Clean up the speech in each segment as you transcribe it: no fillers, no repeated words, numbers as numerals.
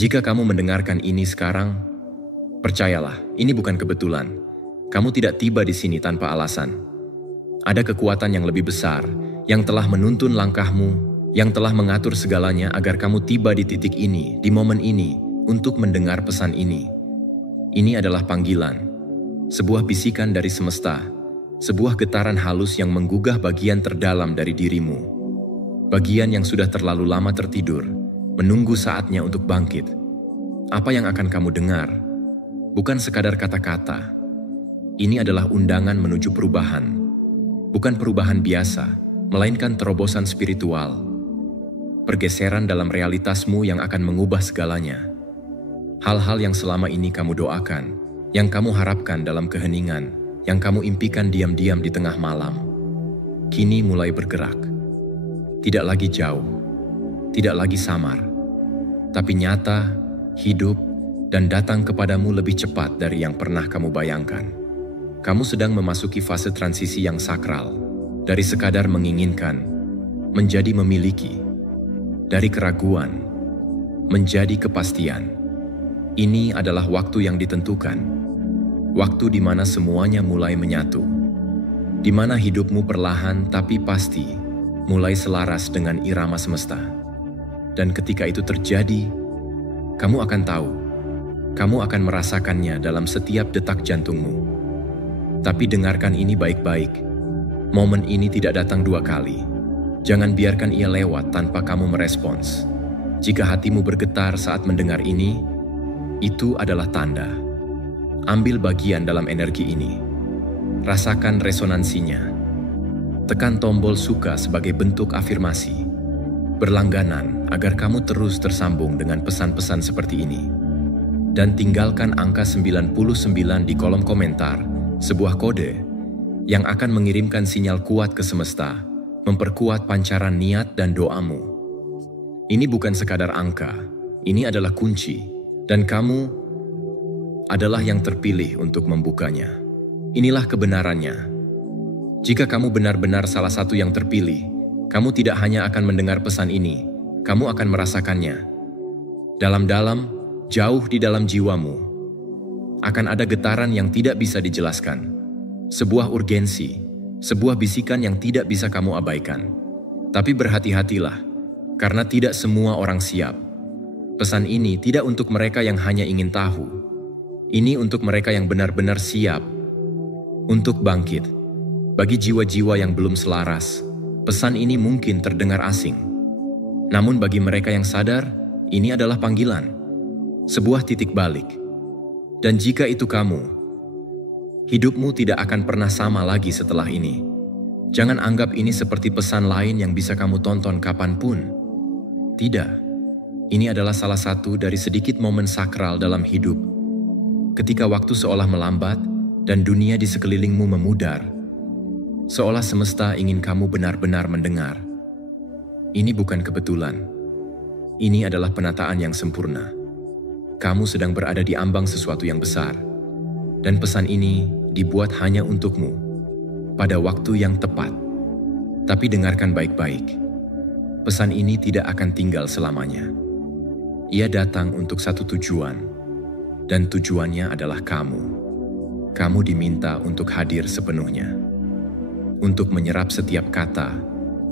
Jika kamu mendengarkan ini sekarang, percayalah, ini bukan kebetulan. Kamu tidak tiba di sini tanpa alasan. Ada kekuatan yang lebih besar, yang telah menuntun langkahmu, yang telah mengatur segalanya agar kamu tiba di titik ini, di momen ini, untuk mendengar pesan ini. Ini adalah panggilan, sebuah bisikan dari semesta, sebuah getaran halus yang menggugah bagian terdalam dari dirimu. Bagian yang sudah terlalu lama tertidur, menunggu saatnya untuk bangkit. Apa yang akan kamu dengar? Bukan sekadar kata-kata. Ini adalah undangan menuju perubahan. Bukan perubahan biasa, melainkan terobosan spiritual. Pergeseran dalam realitasmu yang akan mengubah segalanya. Hal-hal yang selama ini kamu doakan, yang kamu harapkan dalam keheningan, yang kamu impikan diam-diam di tengah malam, kini mulai bergerak. Tidak lagi jauh, tidak lagi samar, tapi nyata, hidup, dan datang kepadamu lebih cepat dari yang pernah kamu bayangkan. Kamu sedang memasuki fase transisi yang sakral, dari sekadar menginginkan, menjadi memiliki, dari keraguan, menjadi kepastian. Ini adalah waktu yang ditentukan, waktu di mana semuanya mulai menyatu, di mana hidupmu perlahan tapi pasti mulai selaras dengan irama semesta. Dan ketika itu terjadi, kamu akan tahu, kamu akan merasakannya dalam setiap detak jantungmu. Tapi dengarkan ini baik-baik. Momen ini tidak datang dua kali. Jangan biarkan ia lewat tanpa kamu merespons. Jika hatimu bergetar saat mendengar ini, itu adalah tanda. Ambil bagian dalam energi ini. Rasakan resonansinya. Tekan tombol suka sebagai bentuk afirmasi. Berlangganan agar kamu terus tersambung dengan pesan-pesan seperti ini. Dan tinggalkan angka 99 di kolom komentar, sebuah kode yang akan mengirimkan sinyal kuat ke semesta, memperkuat pancaran niat dan doamu. Ini bukan sekadar angka, ini adalah kunci, dan kamu adalah yang terpilih untuk membukanya. Inilah kebenarannya. Jika kamu benar-benar salah satu yang terpilih, kamu tidak hanya akan mendengar pesan ini, kamu akan merasakannya. Dalam-dalam, jauh di dalam jiwamu, akan ada getaran yang tidak bisa dijelaskan. Sebuah urgensi, sebuah bisikan yang tidak bisa kamu abaikan. Tapi berhati-hatilah, karena tidak semua orang siap. Pesan ini tidak untuk mereka yang hanya ingin tahu. Ini untuk mereka yang benar-benar siap untuk bangkit. Bagi jiwa-jiwa yang belum selaras, pesan ini mungkin terdengar asing. Namun bagi mereka yang sadar, ini adalah panggilan, sebuah titik balik. Dan jika itu kamu, hidupmu tidak akan pernah sama lagi setelah ini. Jangan anggap ini seperti pesan lain yang bisa kamu tonton kapanpun. Tidak, ini adalah salah satu dari sedikit momen sakral dalam hidup. Ketika waktu seolah melambat dan dunia di sekelilingmu memudar, seolah semesta ingin kamu benar-benar mendengar. Ini bukan kebetulan. Ini adalah penataan yang sempurna. Kamu sedang berada di ambang sesuatu yang besar. Dan pesan ini dibuat hanya untukmu, pada waktu yang tepat. Tapi dengarkan baik-baik. Pesan ini tidak akan tinggal selamanya. Ia datang untuk satu tujuan, dan tujuannya adalah kamu. Kamu diminta untuk hadir sepenuhnya. Untuk menyerap setiap kata,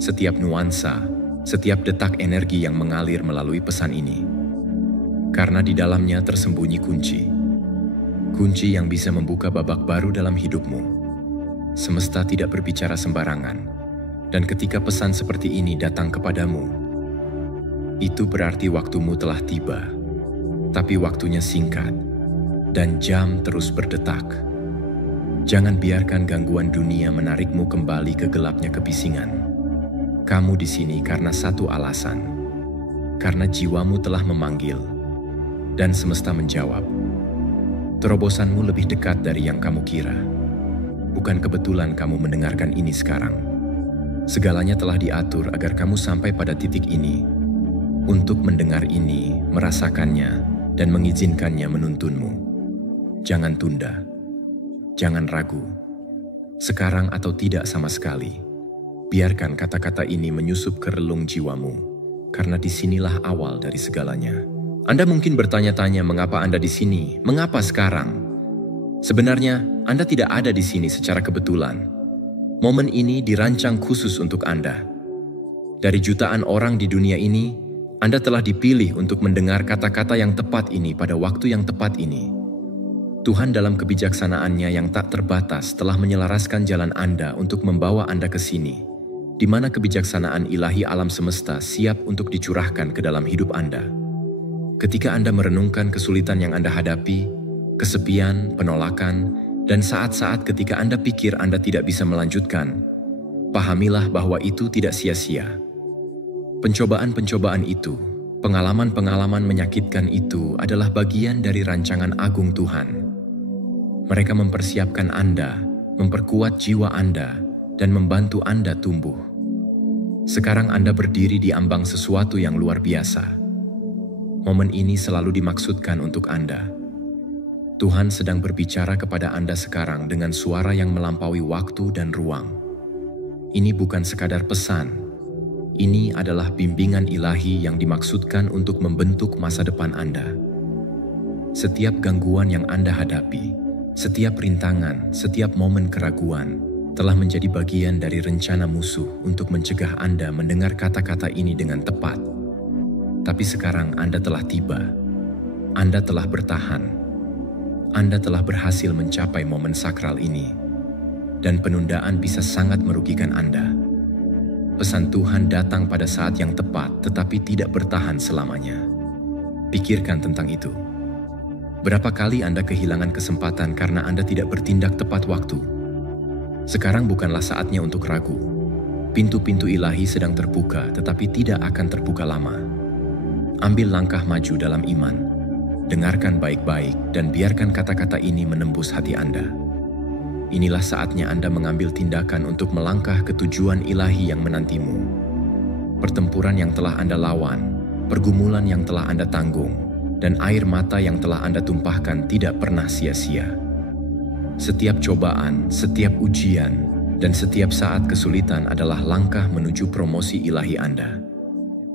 setiap nuansa, setiap detak energi yang mengalir melalui pesan ini. Karena di dalamnya tersembunyi kunci. Kunci yang bisa membuka babak baru dalam hidupmu. Semesta tidak berbicara sembarangan. Dan ketika pesan seperti ini datang kepadamu, itu berarti waktumu telah tiba. Tapi waktunya singkat, dan jam terus berdetak. Jangan biarkan gangguan dunia menarikmu kembali ke gelapnya kebisingan. Kamu di sini karena satu alasan. Karena jiwamu telah memanggil. Dan semesta menjawab, terobosanmu lebih dekat dari yang kamu kira. Bukan kebetulan kamu mendengarkan ini sekarang. Segalanya telah diatur agar kamu sampai pada titik ini. Untuk mendengar ini, merasakannya, dan mengizinkannya menuntunmu. Jangan tunda. Jangan ragu. Sekarang atau tidak sama sekali. Biarkan kata-kata ini menyusup ke relung jiwamu. Karena disinilah awal dari segalanya. Anda mungkin bertanya-tanya mengapa Anda di sini, mengapa sekarang? Sebenarnya, Anda tidak ada di sini secara kebetulan. Momen ini dirancang khusus untuk Anda. Dari jutaan orang di dunia ini, Anda telah dipilih untuk mendengar kata-kata yang tepat ini pada waktu yang tepat ini. Tuhan dalam kebijaksanaannya yang tak terbatas telah menyelaraskan jalan Anda untuk membawa Anda ke sini, di mana kebijaksanaan ilahi alam semesta siap untuk dicurahkan ke dalam hidup Anda. Ketika Anda merenungkan kesulitan yang Anda hadapi, kesepian, penolakan, dan saat-saat ketika Anda pikir Anda tidak bisa melanjutkan, pahamilah bahwa itu tidak sia-sia. Pencobaan-pencobaan itu, pengalaman-pengalaman menyakitkan itu adalah bagian dari rancangan agung Tuhan. Mereka mempersiapkan Anda, memperkuat jiwa Anda, dan membantu Anda tumbuh. Sekarang Anda berdiri di ambang sesuatu yang luar biasa. Momen ini selalu dimaksudkan untuk Anda. Tuhan sedang berbicara kepada Anda sekarang dengan suara yang melampaui waktu dan ruang. Ini bukan sekadar pesan. Ini adalah bimbingan ilahi yang dimaksudkan untuk membentuk masa depan Anda. Setiap gangguan yang Anda hadapi, setiap rintangan, setiap momen keraguan, telah menjadi bagian dari rencana musuh untuk mencegah Anda mendengar kata-kata ini dengan tepat. Tapi sekarang Anda telah tiba. Anda telah bertahan. Anda telah berhasil mencapai momen sakral ini. Dan penundaan bisa sangat merugikan Anda. Pesan Tuhan datang pada saat yang tepat tetapi tidak bertahan selamanya. Pikirkan tentang itu. Berapa kali Anda kehilangan kesempatan karena Anda tidak bertindak tepat waktu? Sekarang bukanlah saatnya untuk ragu. Pintu-pintu ilahi sedang terbuka tetapi tidak akan terbuka lama. Ambil langkah maju dalam iman. Dengarkan baik-baik dan biarkan kata-kata ini menembus hati Anda. Inilah saatnya Anda mengambil tindakan untuk melangkah ke tujuan ilahi yang menantimu. Pertempuran yang telah Anda lawan, pergumulan yang telah Anda tanggung, dan air mata yang telah Anda tumpahkan tidak pernah sia-sia. Setiap cobaan, setiap ujian, dan setiap saat kesulitan adalah langkah menuju promosi ilahi Anda.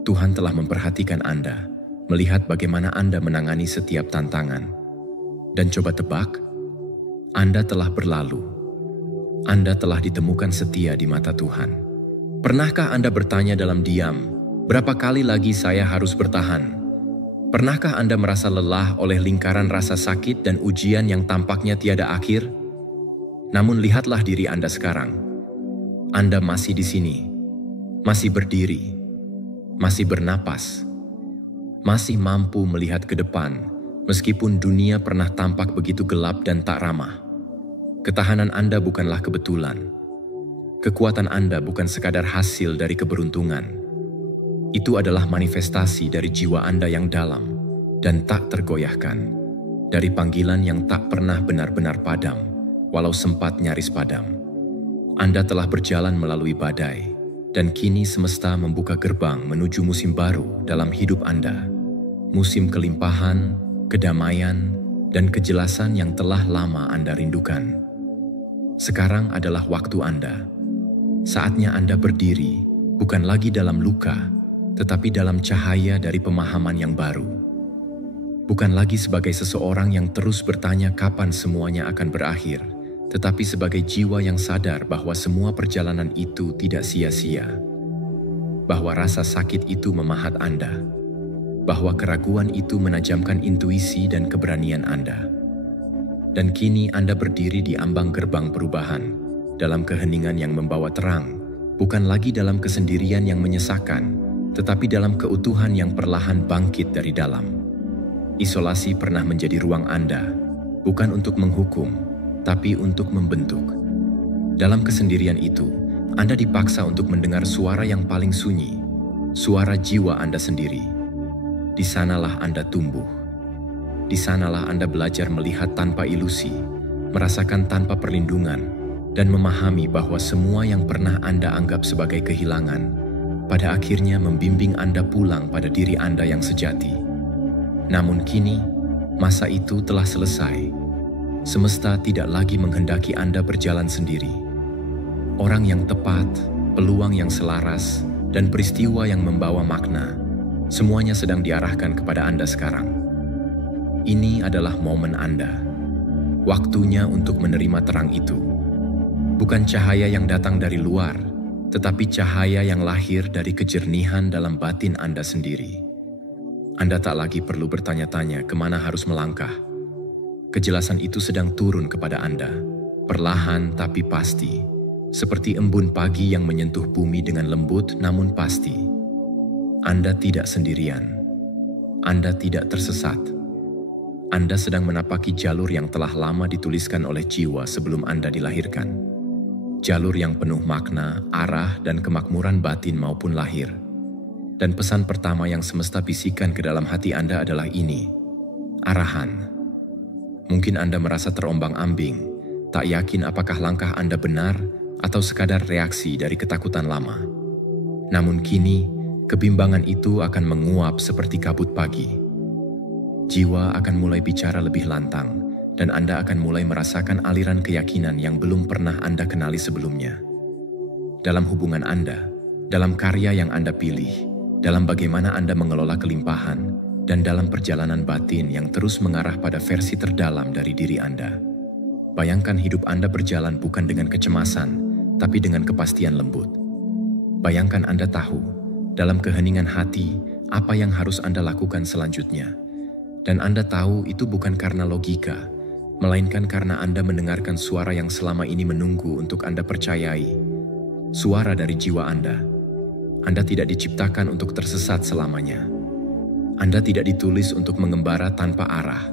Tuhan telah memperhatikan Anda, melihat bagaimana Anda menangani setiap tantangan. Dan coba tebak, Anda telah berlalu. Anda telah ditemukan setia di mata Tuhan. Pernahkah Anda bertanya dalam diam, berapa kali lagi saya harus bertahan? Pernahkah Anda merasa lelah oleh lingkaran rasa sakit dan ujian yang tampaknya tiada akhir? Namun lihatlah diri Anda sekarang. Anda masih di sini, masih berdiri, masih bernapas, masih mampu melihat ke depan, meskipun dunia pernah tampak begitu gelap dan tak ramah. Ketahanan Anda bukanlah kebetulan. Kekuatan Anda bukan sekadar hasil dari keberuntungan. Itu adalah manifestasi dari jiwa Anda yang dalam dan tak tergoyahkan, dari panggilan yang tak pernah benar-benar padam, walau sempat nyaris padam. Anda telah berjalan melalui badai, dan kini semesta membuka gerbang menuju musim baru dalam hidup Anda. Musim kelimpahan, kedamaian, dan kejelasan yang telah lama Anda rindukan. Sekarang adalah waktu Anda. Saatnya Anda berdiri, bukan lagi dalam luka, tetapi dalam cahaya dari pemahaman yang baru. Bukan lagi sebagai seseorang yang terus bertanya kapan semuanya akan berakhir, tetapi sebagai jiwa yang sadar bahwa semua perjalanan itu tidak sia-sia. Bahwa rasa sakit itu memahat Anda. Bahwa keraguan itu menajamkan intuisi dan keberanian Anda. Dan kini Anda berdiri di ambang gerbang perubahan, dalam keheningan yang membawa terang, bukan lagi dalam kesendirian yang menyesakan, tetapi dalam keutuhan yang perlahan bangkit dari dalam. Isolasi pernah menjadi ruang Anda, bukan untuk menghukum, tapi untuk membentuk. Dalam kesendirian itu, Anda dipaksa untuk mendengar suara yang paling sunyi, suara jiwa Anda sendiri. Di sanalah Anda tumbuh. Di sanalah Anda belajar melihat tanpa ilusi, merasakan tanpa perlindungan, dan memahami bahwa semua yang pernah Anda anggap sebagai kehilangan, pada akhirnya membimbing Anda pulang pada diri Anda yang sejati. Namun kini, masa itu telah selesai. Semesta tidak lagi menghendaki Anda berjalan sendiri. Orang yang tepat, peluang yang selaras, dan peristiwa yang membawa makna Semuanya sedang diarahkan kepada Anda sekarang. Ini adalah momen Anda. Waktunya untuk menerima terang itu. Bukan cahaya yang datang dari luar, tetapi cahaya yang lahir dari kejernihan dalam batin Anda sendiri. Anda tak lagi perlu bertanya-tanya kemana harus melangkah. Kejelasan itu sedang turun kepada Anda, perlahan tapi pasti, seperti embun pagi yang menyentuh bumi dengan lembut namun pasti. Anda tidak sendirian. Anda tidak tersesat. Anda sedang menapaki jalur yang telah lama dituliskan oleh jiwa sebelum Anda dilahirkan. Jalur yang penuh makna, arah, dan kemakmuran batin maupun lahir. Dan pesan pertama yang semesta bisikan ke dalam hati Anda adalah ini, arahan. Mungkin Anda merasa terombang-ambing, tak yakin apakah langkah Anda benar atau sekadar reaksi dari ketakutan lama. Namun kini, kebimbangan itu akan menguap seperti kabut pagi. Jiwa akan mulai bicara lebih lantang, dan Anda akan mulai merasakan aliran keyakinan yang belum pernah Anda kenali sebelumnya. Dalam hubungan Anda, dalam karya yang Anda pilih, dalam bagaimana Anda mengelola kelimpahan, dan dalam perjalanan batin yang terus mengarah pada versi terdalam dari diri Anda. Bayangkan hidup Anda berjalan bukan dengan kecemasan, tapi dengan kepastian lembut. Bayangkan Anda tahu, dalam keheningan hati, apa yang harus Anda lakukan selanjutnya. Dan Anda tahu itu bukan karena logika, melainkan karena Anda mendengarkan suara yang selama ini menunggu untuk Anda percayai. Suara dari jiwa Anda. Anda tidak diciptakan untuk tersesat selamanya. Anda tidak ditulis untuk mengembara tanpa arah.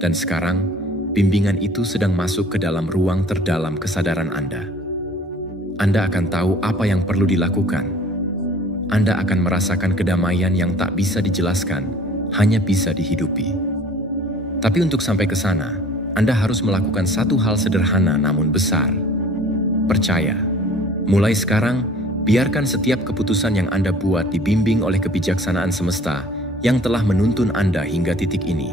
Dan sekarang, bimbingan itu sedang masuk ke dalam ruang terdalam kesadaran Anda. Anda akan tahu apa yang perlu dilakukan. Anda akan merasakan kedamaian yang tak bisa dijelaskan, hanya bisa dihidupi. Tapi untuk sampai ke sana, Anda harus melakukan satu hal sederhana namun besar. Percaya. Mulai sekarang, biarkan setiap keputusan yang Anda buat dibimbing oleh kebijaksanaan semesta yang telah menuntun Anda hingga titik ini.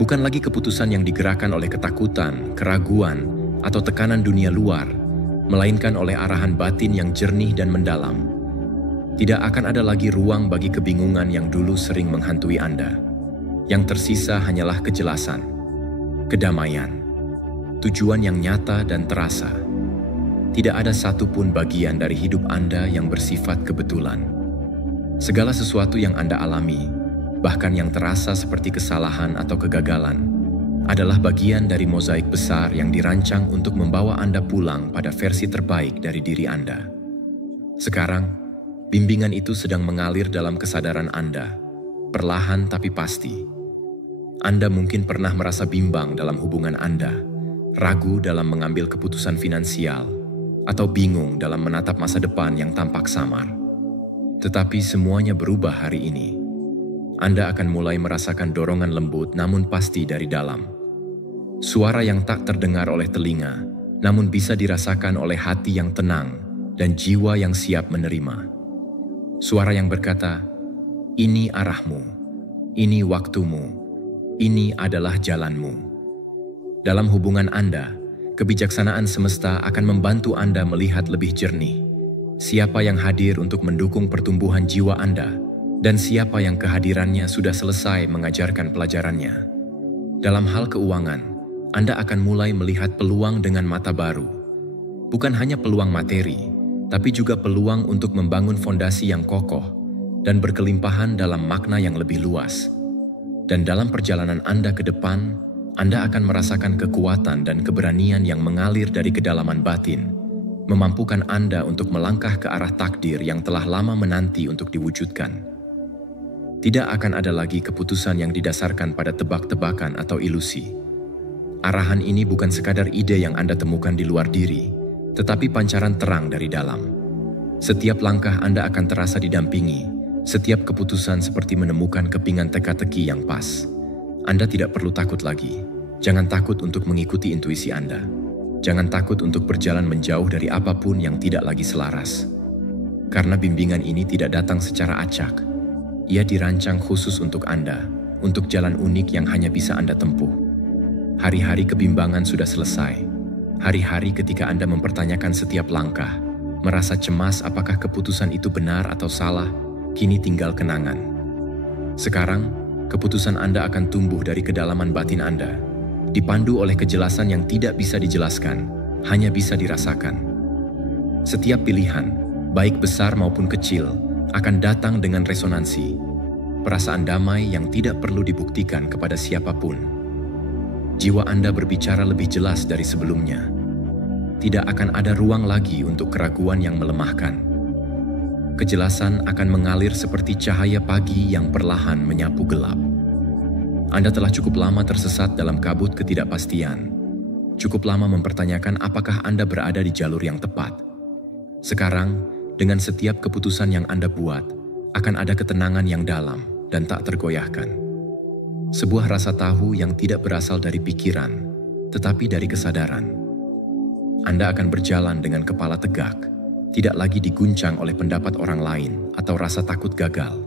Bukan lagi keputusan yang digerakkan oleh ketakutan, keraguan, atau tekanan dunia luar, melainkan oleh arahan batin yang jernih dan mendalam. Tidak akan ada lagi ruang bagi kebingungan yang dulu sering menghantui Anda. Yang tersisa hanyalah kejelasan, kedamaian, tujuan yang nyata dan terasa. Tidak ada satupun bagian dari hidup Anda yang bersifat kebetulan. Segala sesuatu yang Anda alami, bahkan yang terasa seperti kesalahan atau kegagalan, adalah bagian dari mozaik besar yang dirancang untuk membawa Anda pulang pada versi terbaik dari diri Anda. Sekarang, bimbingan itu sedang mengalir dalam kesadaran Anda, perlahan tapi pasti. Anda mungkin pernah merasa bimbang dalam hubungan Anda, ragu dalam mengambil keputusan finansial, atau bingung dalam menatap masa depan yang tampak samar. Tetapi semuanya berubah hari ini. Anda akan mulai merasakan dorongan lembut namun pasti dari dalam. Suara yang tak terdengar oleh telinga, namun bisa dirasakan oleh hati yang tenang dan jiwa yang siap menerima. Suara yang berkata, "Ini arahmu, ini waktumu, ini adalah jalanmu." Dalam hubungan Anda, kebijaksanaan semesta akan membantu Anda melihat lebih jernih siapa yang hadir untuk mendukung pertumbuhan jiwa Anda dan siapa yang kehadirannya sudah selesai mengajarkan pelajarannya. Dalam hal keuangan, Anda akan mulai melihat peluang dengan mata baru. Bukan hanya peluang materi, tapi juga peluang untuk membangun fondasi yang kokoh dan berkelimpahan dalam makna yang lebih luas. Dan dalam perjalanan Anda ke depan, Anda akan merasakan kekuatan dan keberanian yang mengalir dari kedalaman batin, memampukan Anda untuk melangkah ke arah takdir yang telah lama menanti untuk diwujudkan. Tidak akan ada lagi keputusan yang didasarkan pada tebak-tebakan atau ilusi. Arahan ini bukan sekadar ide yang Anda temukan di luar diri, tetapi pancaran terang dari dalam. Setiap langkah Anda akan terasa didampingi, setiap keputusan seperti menemukan kepingan teka-teki yang pas. Anda tidak perlu takut lagi. Jangan takut untuk mengikuti intuisi Anda. Jangan takut untuk berjalan menjauh dari apapun yang tidak lagi selaras. Karena bimbingan ini tidak datang secara acak. Ia dirancang khusus untuk Anda, untuk jalan unik yang hanya bisa Anda tempuh. Hari-hari kebimbangan sudah selesai. Hari-hari ketika Anda mempertanyakan setiap langkah, merasa cemas apakah keputusan itu benar atau salah, kini tinggal kenangan. Sekarang, keputusan Anda akan tumbuh dari kedalaman batin Anda, dipandu oleh kejelasan yang tidak bisa dijelaskan, hanya bisa dirasakan. Setiap pilihan, baik besar maupun kecil, akan datang dengan resonansi, perasaan damai yang tidak perlu dibuktikan kepada siapapun. Jiwa Anda berbicara lebih jelas dari sebelumnya. Tidak akan ada ruang lagi untuk keraguan yang melemahkan. Kejelasan akan mengalir seperti cahaya pagi yang perlahan menyapu gelap. Anda telah cukup lama tersesat dalam kabut ketidakpastian. Cukup lama mempertanyakan apakah Anda berada di jalur yang tepat. Sekarang, dengan setiap keputusan yang Anda buat, akan ada ketenangan yang dalam dan tak tergoyahkan. Sebuah rasa tahu yang tidak berasal dari pikiran, tetapi dari kesadaran. Anda akan berjalan dengan kepala tegak, tidak lagi diguncang oleh pendapat orang lain atau rasa takut gagal.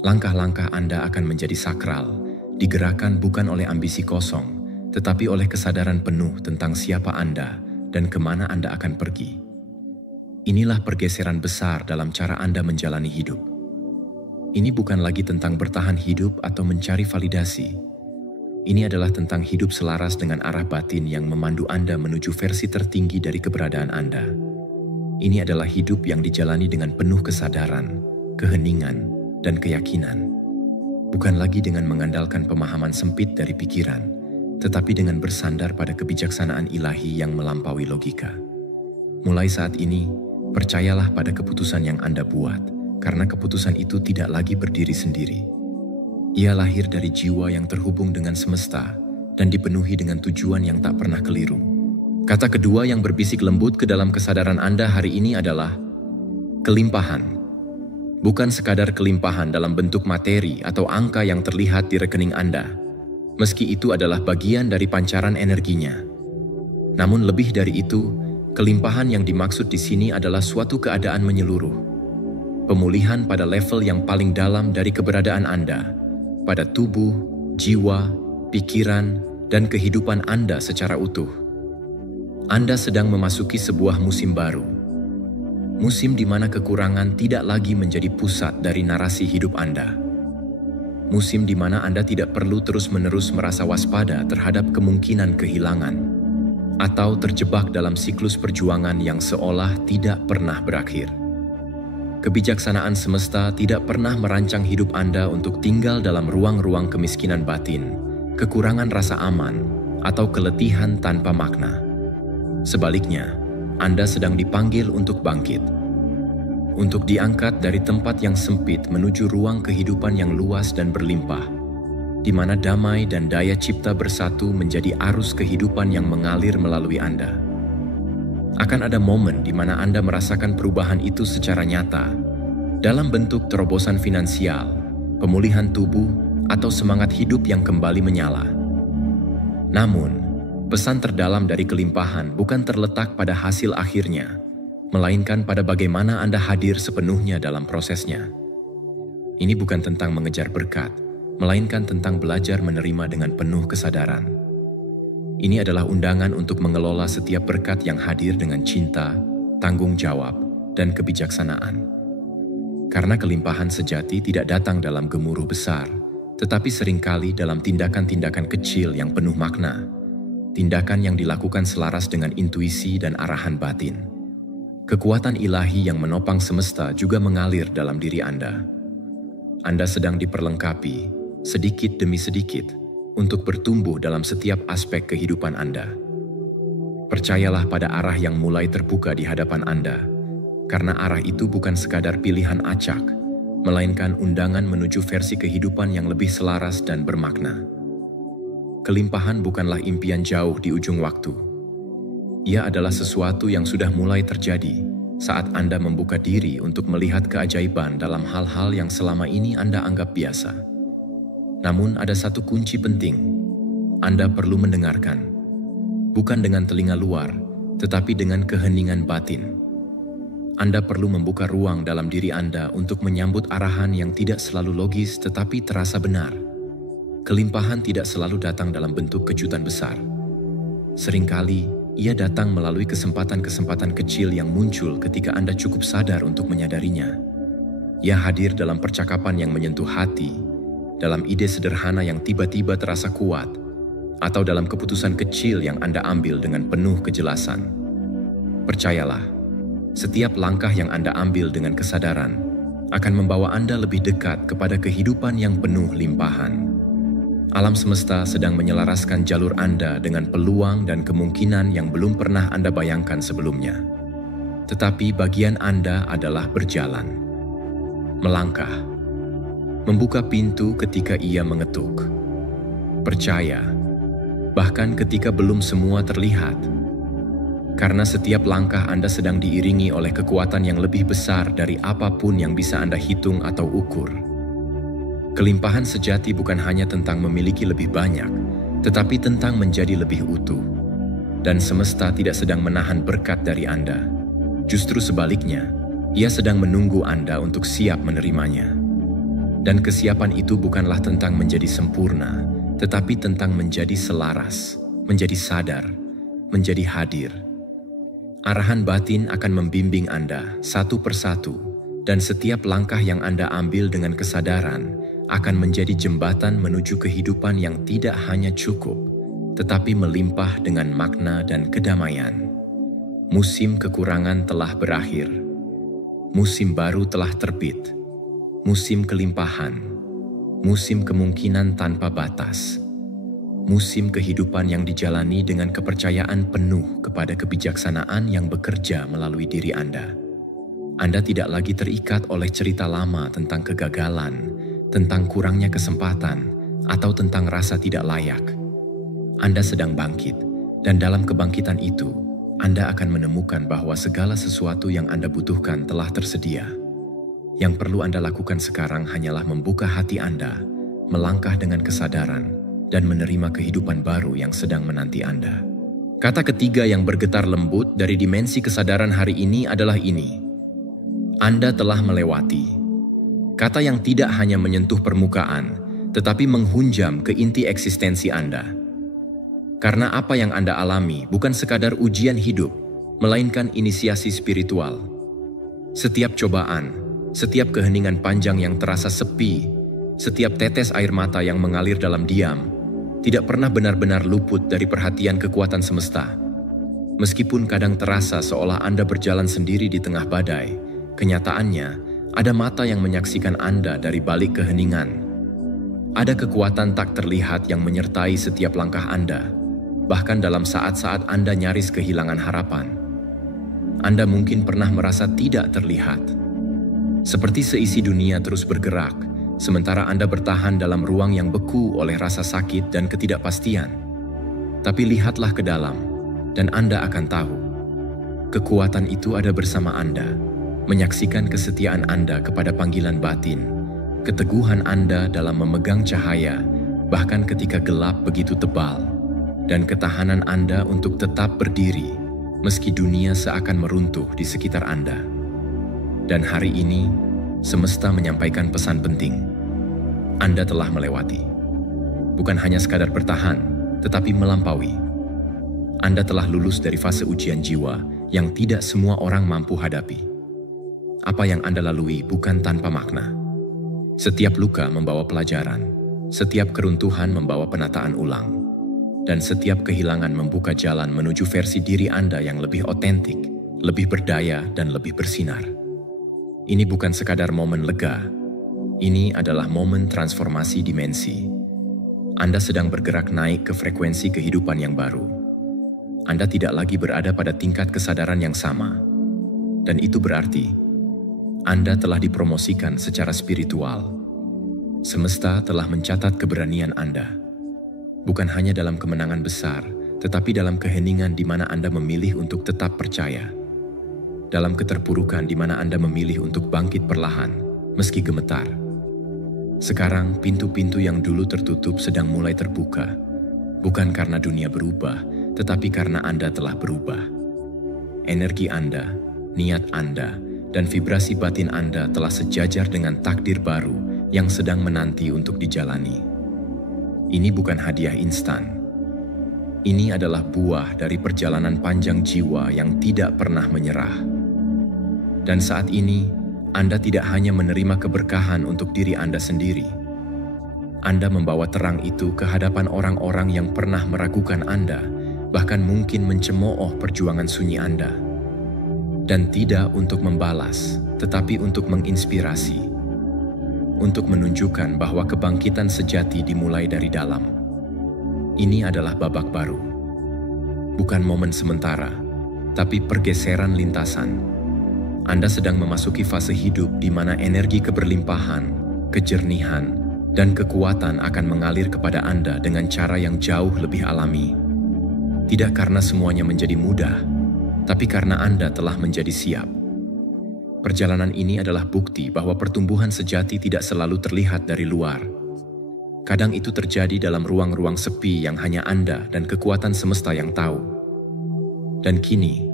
Langkah-langkah Anda akan menjadi sakral, digerakkan bukan oleh ambisi kosong, tetapi oleh kesadaran penuh tentang siapa Anda dan kemana Anda akan pergi. Inilah pergeseran besar dalam cara Anda menjalani hidup. Ini bukan lagi tentang bertahan hidup atau mencari validasi. Ini adalah tentang hidup selaras dengan arah batin yang memandu Anda menuju versi tertinggi dari keberadaan Anda. Ini adalah hidup yang dijalani dengan penuh kesadaran, keheningan, dan keyakinan. Bukan lagi dengan mengandalkan pemahaman sempit dari pikiran, tetapi dengan bersandar pada kebijaksanaan ilahi yang melampaui logika. Mulai saat ini, percayalah pada keputusan yang Anda buat, karena keputusan itu tidak lagi berdiri sendiri. Ia lahir dari jiwa yang terhubung dengan semesta dan dipenuhi dengan tujuan yang tak pernah keliru. Kata kedua yang berbisik lembut ke dalam kesadaran Anda hari ini adalah kelimpahan. Bukan sekadar kelimpahan dalam bentuk materi atau angka yang terlihat di rekening Anda, meski itu adalah bagian dari pancaran energinya. Namun lebih dari itu, kelimpahan yang dimaksud di sini adalah suatu keadaan menyeluruh. Pemulihan pada level yang paling dalam dari keberadaan Anda, pada tubuh, jiwa, pikiran, dan kehidupan Anda secara utuh. Anda sedang memasuki sebuah musim baru. Musim di mana kekurangan tidak lagi menjadi pusat dari narasi hidup Anda. Musim di mana Anda tidak perlu terus-menerus merasa waspada terhadap kemungkinan kehilangan atau terjebak dalam siklus perjuangan yang seolah tidak pernah berakhir. Kebijaksanaan semesta tidak pernah merancang hidup Anda untuk tinggal dalam ruang-ruang kemiskinan batin, kekurangan rasa aman, atau keletihan tanpa makna. Sebaliknya, Anda sedang dipanggil untuk bangkit, untuk diangkat dari tempat yang sempit menuju ruang kehidupan yang luas dan berlimpah, di mana damai dan daya cipta bersatu menjadi arus kehidupan yang mengalir melalui Anda. Akan ada momen di mana Anda merasakan perubahan itu secara nyata, dalam bentuk terobosan finansial, pemulihan tubuh, atau semangat hidup yang kembali menyala. Namun, pesan terdalam dari kelimpahan bukan terletak pada hasil akhirnya, melainkan pada bagaimana Anda hadir sepenuhnya dalam prosesnya. Ini bukan tentang mengejar berkat, melainkan tentang belajar menerima dengan penuh kesadaran. Ini adalah undangan untuk mengelola setiap berkat yang hadir dengan cinta, tanggung jawab, dan kebijaksanaan. Karena kelimpahan sejati tidak datang dalam gemuruh besar, tetapi seringkali dalam tindakan-tindakan kecil yang penuh makna. Tindakan yang dilakukan selaras dengan intuisi dan arahan batin. Kekuatan ilahi yang menopang semesta juga mengalir dalam diri Anda. Anda sedang diperlengkapi, sedikit demi sedikit, untuk bertumbuh dalam setiap aspek kehidupan Anda. Percayalah pada arah yang mulai terbuka di hadapan Anda, karena arah itu bukan sekadar pilihan acak, melainkan undangan menuju versi kehidupan yang lebih selaras dan bermakna. Kelimpahan bukanlah impian jauh di ujung waktu. Ia adalah sesuatu yang sudah mulai terjadi saat Anda membuka diri untuk melihat keajaiban dalam hal-hal yang selama ini Anda anggap biasa. Namun ada satu kunci penting. Anda perlu mendengarkan, bukan dengan telinga luar, tetapi dengan keheningan batin. Anda perlu membuka ruang dalam diri Anda untuk menyambut arahan yang tidak selalu logis tetapi terasa benar. Kelimpahan tidak selalu datang dalam bentuk kejutan besar. Seringkali, ia datang melalui kesempatan-kesempatan kecil yang muncul ketika Anda cukup sadar untuk menyadarinya. Ia hadir dalam percakapan yang menyentuh hati, dalam ide sederhana yang tiba-tiba terasa kuat, atau dalam keputusan kecil yang Anda ambil dengan penuh kejelasan. Percayalah, setiap langkah yang Anda ambil dengan kesadaran akan membawa Anda lebih dekat kepada kehidupan yang penuh limpahan. Alam semesta sedang menyelaraskan jalur Anda dengan peluang dan kemungkinan yang belum pernah Anda bayangkan sebelumnya. Tetapi bagian Anda adalah berjalan, melangkah, membuka pintu ketika ia mengetuk. Percaya, bahkan ketika belum semua terlihat. Karena setiap langkah Anda sedang diiringi oleh kekuatan yang lebih besar dari apapun yang bisa Anda hitung atau ukur. Kelimpahan sejati bukan hanya tentang memiliki lebih banyak, tetapi tentang menjadi lebih utuh. Dan semesta tidak sedang menahan berkat dari Anda. Justru sebaliknya, ia sedang menunggu Anda untuk siap menerimanya. Dan kesiapan itu bukanlah tentang menjadi sempurna, tetapi tentang menjadi selaras, menjadi sadar, menjadi hadir. Arahan batin akan membimbing Anda satu persatu, dan setiap langkah yang Anda ambil dengan kesadaran akan menjadi jembatan menuju kehidupan yang tidak hanya cukup, tetapi melimpah dengan makna dan kedamaian. Musim kekurangan telah berakhir. Musim baru telah terbit. Musim kelimpahan. Musim kemungkinan tanpa batas. Musim kehidupan yang dijalani dengan kepercayaan penuh kepada kebijaksanaan yang bekerja melalui diri Anda. Anda tidak lagi terikat oleh cerita lama tentang kegagalan, tentang kurangnya kesempatan, atau tentang rasa tidak layak. Anda sedang bangkit, dan dalam kebangkitan itu, Anda akan menemukan bahwa segala sesuatu yang Anda butuhkan telah tersedia. Yang perlu Anda lakukan sekarang hanyalah membuka hati Anda, melangkah dengan kesadaran, dan menerima kehidupan baru yang sedang menanti Anda. Kata ketiga yang bergetar lembut dari dimensi kesadaran hari ini adalah ini: Anda telah melewati. Kata yang tidak hanya menyentuh permukaan, tetapi menghunjam ke inti eksistensi Anda. Karena apa yang Anda alami bukan sekadar ujian hidup, melainkan inisiasi spiritual. Setiap cobaan, setiap keheningan panjang yang terasa sepi, setiap tetes air mata yang mengalir dalam diam, tidak pernah benar-benar luput dari perhatian kekuatan semesta. Meskipun kadang terasa seolah Anda berjalan sendiri di tengah badai, kenyataannya ada mata yang menyaksikan Anda dari balik keheningan. Ada kekuatan tak terlihat yang menyertai setiap langkah Anda, bahkan dalam saat-saat Anda nyaris kehilangan harapan. Anda mungkin pernah merasa tidak terlihat, seperti seisi dunia terus bergerak, sementara Anda bertahan dalam ruang yang beku oleh rasa sakit dan ketidakpastian. Tapi lihatlah ke dalam, dan Anda akan tahu, kekuatan itu ada bersama Anda, menyaksikan kesetiaan Anda kepada panggilan batin, keteguhan Anda dalam memegang cahaya, bahkan ketika gelap begitu tebal, dan ketahanan Anda untuk tetap berdiri, meski dunia seakan meruntuh di sekitar Anda. Dan hari ini, semesta menyampaikan pesan penting. Anda telah melewati. Bukan hanya sekadar bertahan, tetapi melampaui. Anda telah lulus dari fase ujian jiwa yang tidak semua orang mampu hadapi. Apa yang Anda lalui bukan tanpa makna. Setiap luka membawa pelajaran, setiap keruntuhan membawa penataan ulang, dan setiap kehilangan membuka jalan menuju versi diri Anda yang lebih otentik, lebih berdaya, dan lebih bersinar. Ini bukan sekadar momen lega. Ini adalah momen transformasi dimensi. Anda sedang bergerak naik ke frekuensi kehidupan yang baru. Anda tidak lagi berada pada tingkat kesadaran yang sama. Dan itu berarti Anda telah dipromosikan secara spiritual. Semesta telah mencatat keberanian Anda. Bukan hanya dalam kemenangan besar, tetapi dalam keheningan di mana Anda memilih untuk tetap percaya. Dalam keterpurukan di mana Anda memilih untuk bangkit perlahan, meski gemetar. Sekarang pintu-pintu yang dulu tertutup sedang mulai terbuka. Bukan karena dunia berubah, tetapi karena Anda telah berubah. Energi Anda, niat Anda, dan vibrasi batin Anda telah sejajar dengan takdir baru yang sedang menanti untuk dijalani. Ini bukan hadiah instan. Ini adalah buah dari perjalanan panjang jiwa yang tidak pernah menyerah. Dan saat ini, Anda tidak hanya menerima keberkahan untuk diri Anda sendiri. Anda membawa terang itu ke hadapan orang-orang yang pernah meragukan Anda, bahkan mungkin mencemooh perjuangan sunyi Anda. Dan tidak untuk membalas, tetapi untuk menginspirasi. Untuk menunjukkan bahwa kebangkitan sejati dimulai dari dalam. Ini adalah babak baru. Bukan momen sementara, tapi pergeseran lintasan. Anda sedang memasuki fase hidup di mana energi keberlimpahan, kejernihan, dan kekuatan akan mengalir kepada Anda dengan cara yang jauh lebih alami. Tidak karena semuanya menjadi mudah, tapi karena Anda telah menjadi siap. Perjalanan ini adalah bukti bahwa pertumbuhan sejati tidak selalu terlihat dari luar. Kadang itu terjadi dalam ruang-ruang sepi yang hanya Anda dan kekuatan semesta yang tahu. Dan kini,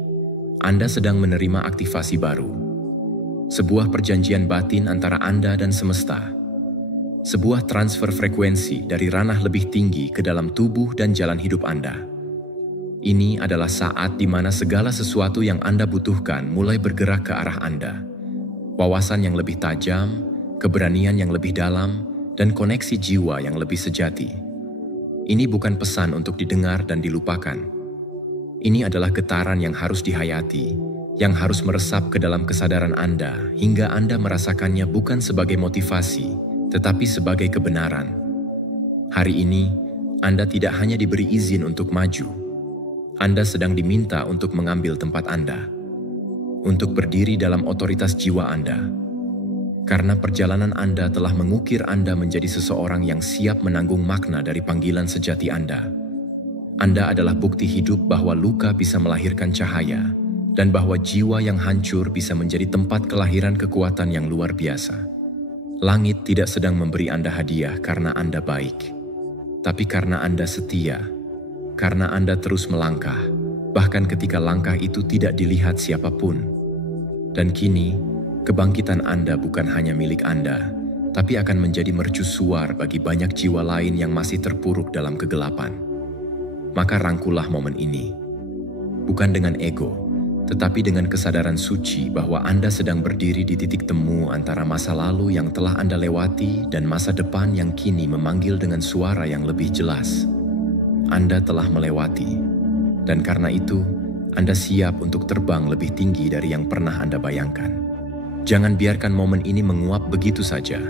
Anda sedang menerima aktivasi baru. Sebuah perjanjian batin antara Anda dan semesta. Sebuah transfer frekuensi dari ranah lebih tinggi ke dalam tubuh dan jalan hidup Anda. Ini adalah saat di mana segala sesuatu yang Anda butuhkan mulai bergerak ke arah Anda. Wawasan yang lebih tajam, keberanian yang lebih dalam, dan koneksi jiwa yang lebih sejati. Ini bukan pesan untuk didengar dan dilupakan. Ini adalah getaran yang harus dihayati, yang harus meresap ke dalam kesadaran Anda hingga Anda merasakannya bukan sebagai motivasi, tetapi sebagai kebenaran. Hari ini, Anda tidak hanya diberi izin untuk maju. Anda sedang diminta untuk mengambil tempat Anda, untuk berdiri dalam otoritas jiwa Anda. Karena perjalanan Anda telah mengukir Anda menjadi seseorang yang siap menanggung makna dari panggilan sejati Anda. Anda adalah bukti hidup bahwa luka bisa melahirkan cahaya, dan bahwa jiwa yang hancur bisa menjadi tempat kelahiran kekuatan yang luar biasa. Langit tidak sedang memberi Anda hadiah karena Anda baik, tapi karena Anda setia. Karena Anda terus melangkah, bahkan ketika langkah itu tidak dilihat siapapun. Dan kini, kebangkitan Anda bukan hanya milik Anda, tapi akan menjadi mercusuar bagi banyak jiwa lain yang masih terpuruk dalam kegelapan. Maka rangkulah momen ini. Bukan dengan ego, tetapi dengan kesadaran suci bahwa Anda sedang berdiri di titik temu antara masa lalu yang telah Anda lewati dan masa depan yang kini memanggil dengan suara yang lebih jelas. Anda telah melewati, dan karena itu, Anda siap untuk terbang lebih tinggi dari yang pernah Anda bayangkan. Jangan biarkan momen ini menguap begitu saja.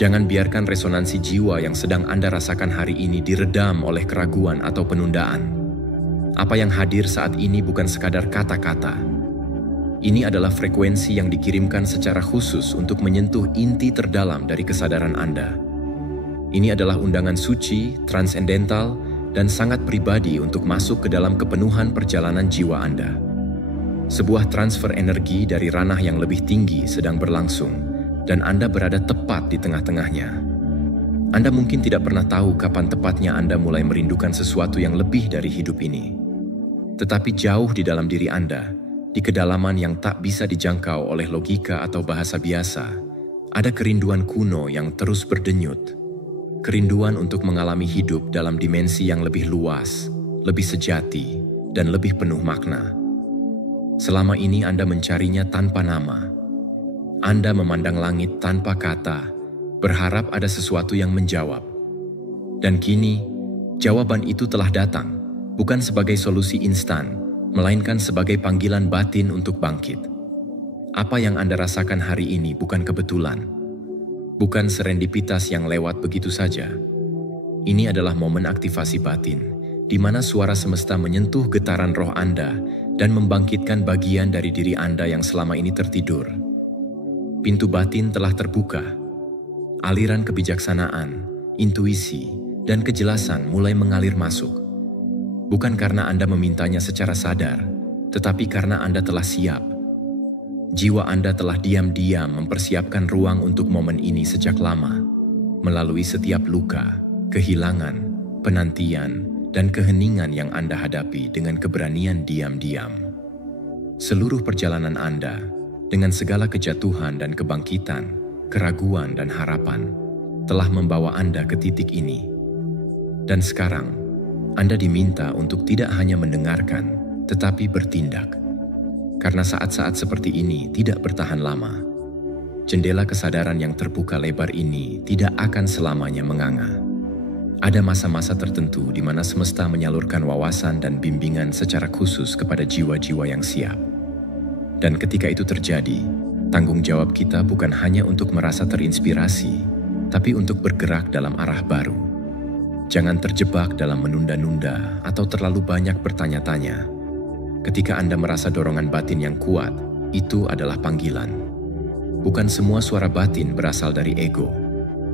Jangan biarkan resonansi jiwa yang sedang Anda rasakan hari ini diredam oleh keraguan atau penundaan. Apa yang hadir saat ini bukan sekadar kata-kata. Ini adalah frekuensi yang dikirimkan secara khusus untuk menyentuh inti terdalam dari kesadaran Anda. Ini adalah undangan suci, transendental, dan sangat pribadi untuk masuk ke dalam kepenuhan perjalanan jiwa Anda. Sebuah transfer energi dari ranah yang lebih tinggi sedang berlangsung, dan Anda berada tepat di tengah-tengahnya. Anda mungkin tidak pernah tahu kapan tepatnya Anda mulai merindukan sesuatu yang lebih dari hidup ini. Tetapi jauh di dalam diri Anda, di kedalaman yang tak bisa dijangkau oleh logika atau bahasa biasa, ada kerinduan kuno yang terus berdenyut. Kerinduan untuk mengalami hidup dalam dimensi yang lebih luas, lebih sejati, dan lebih penuh makna. Selama ini Anda mencarinya tanpa nama. Anda memandang langit tanpa kata, berharap ada sesuatu yang menjawab. Dan kini, jawaban itu telah datang, bukan sebagai solusi instan, melainkan sebagai panggilan batin untuk bangkit. Apa yang Anda rasakan hari ini bukan kebetulan. Bukan serendipitas yang lewat begitu saja. Ini adalah momen aktivasi batin, di mana suara semesta menyentuh getaran roh Anda dan membangkitkan bagian dari diri Anda yang selama ini tertidur. Pintu batin telah terbuka. Aliran kebijaksanaan, intuisi, dan kejelasan mulai mengalir masuk. Bukan karena Anda memintanya secara sadar, tetapi karena Anda telah siap. Jiwa Anda telah diam-diam mempersiapkan ruang untuk momen ini sejak lama, melalui setiap luka, kehilangan, penantian, dan keheningan yang Anda hadapi dengan keberanian diam-diam. Seluruh perjalanan Anda, dengan segala kejatuhan dan kebangkitan, keraguan dan harapan, telah membawa Anda ke titik ini. Dan sekarang, Anda diminta untuk tidak hanya mendengarkan, tetapi bertindak. Karena saat-saat seperti ini tidak bertahan lama. jendela kesadaran yang terbuka lebar ini tidak akan selamanya menganga. Ada masa-masa tertentu di mana semesta menyalurkan wawasan dan bimbingan secara khusus kepada jiwa-jiwa yang siap. Dan ketika itu terjadi, tanggung jawab kita bukan hanya untuk merasa terinspirasi, tapi untuk bergerak dalam arah baru. Jangan terjebak dalam menunda-nunda atau terlalu banyak bertanya-tanya. Ketika Anda merasa dorongan batin yang kuat, itu adalah panggilan. Bukan semua suara batin berasal dari ego.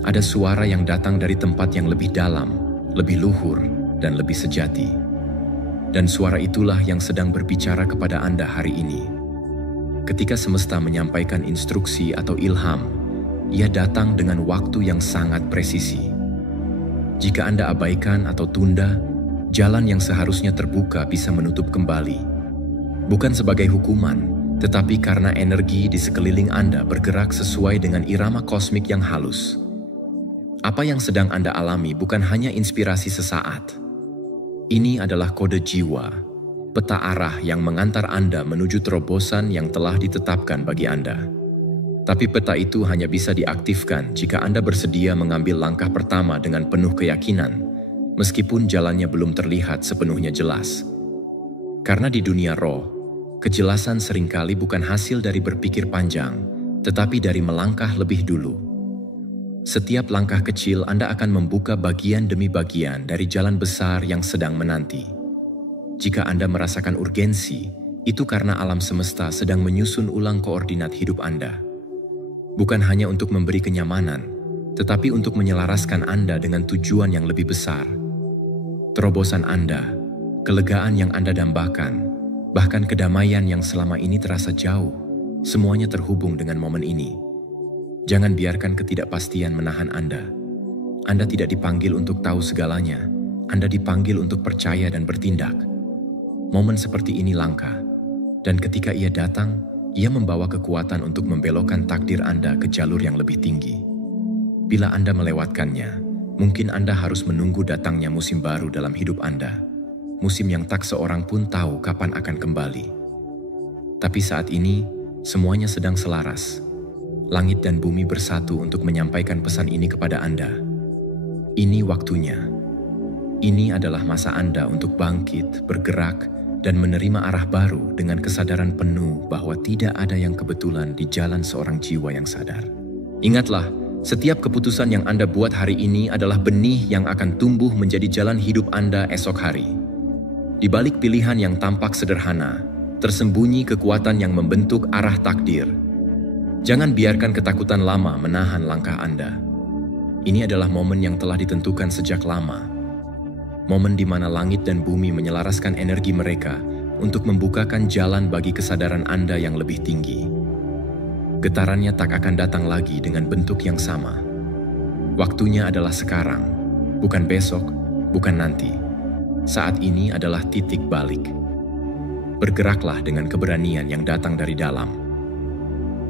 Ada suara yang datang dari tempat yang lebih dalam, lebih luhur, dan lebih sejati. Dan suara itulah yang sedang berbicara kepada Anda hari ini. Ketika semesta menyampaikan instruksi atau ilham, ia datang dengan waktu yang sangat presisi. Jika Anda abaikan atau tunda, jalan yang seharusnya terbuka bisa menutup kembali. Bukan sebagai hukuman, tetapi karena energi di sekeliling Anda bergerak sesuai dengan irama kosmik yang halus. Apa yang sedang Anda alami bukan hanya inspirasi sesaat. Ini adalah kode jiwa, peta arah yang mengantar Anda menuju terobosan yang telah ditetapkan bagi Anda. Tapi peta itu hanya bisa diaktifkan jika Anda bersedia mengambil langkah pertama dengan penuh keyakinan, meskipun jalannya belum terlihat sepenuhnya jelas. Karena di dunia roh, kejelasan seringkali bukan hasil dari berpikir panjang, tetapi dari melangkah lebih dulu. Setiap langkah kecil Anda akan membuka bagian demi bagian dari jalan besar yang sedang menanti. Jika Anda merasakan urgensi, itu karena alam semesta sedang menyusun ulang koordinat hidup Anda. Bukan hanya untuk memberi kenyamanan, tetapi untuk menyelaraskan Anda dengan tujuan yang lebih besar. Terobosan Anda, kelegaan yang Anda dambakan, bahkan kedamaian yang selama ini terasa jauh, semuanya terhubung dengan momen ini. Jangan biarkan ketidakpastian menahan Anda. Anda tidak dipanggil untuk tahu segalanya. Anda dipanggil untuk percaya dan bertindak. Momen seperti ini langka, dan ketika ia datang, ia membawa kekuatan untuk membelokkan takdir Anda ke jalur yang lebih tinggi. Bila Anda melewatkannya, mungkin Anda harus menunggu datangnya musim baru dalam hidup Anda. Musim yang tak seorang pun tahu kapan akan kembali. Tapi saat ini, semuanya sedang selaras. Langit dan bumi bersatu untuk menyampaikan pesan ini kepada Anda. Ini waktunya. Ini adalah masa Anda untuk bangkit, bergerak, dan menerima arah baru dengan kesadaran penuh bahwa tidak ada yang kebetulan di jalan seorang jiwa yang sadar. Ingatlah, setiap keputusan yang Anda buat hari ini adalah benih yang akan tumbuh menjadi jalan hidup Anda esok hari. Di balik pilihan yang tampak sederhana, tersembunyi kekuatan yang membentuk arah takdir. Jangan biarkan ketakutan lama menahan langkah Anda. Ini adalah momen yang telah ditentukan sejak lama. Momen di mana langit dan bumi menyelaraskan energi mereka untuk membukakan jalan bagi kesadaran Anda yang lebih tinggi. Getarannya tak akan datang lagi dengan bentuk yang sama. Waktunya adalah sekarang, bukan besok, bukan nanti. Saat ini adalah titik balik. Bergeraklah dengan keberanian yang datang dari dalam.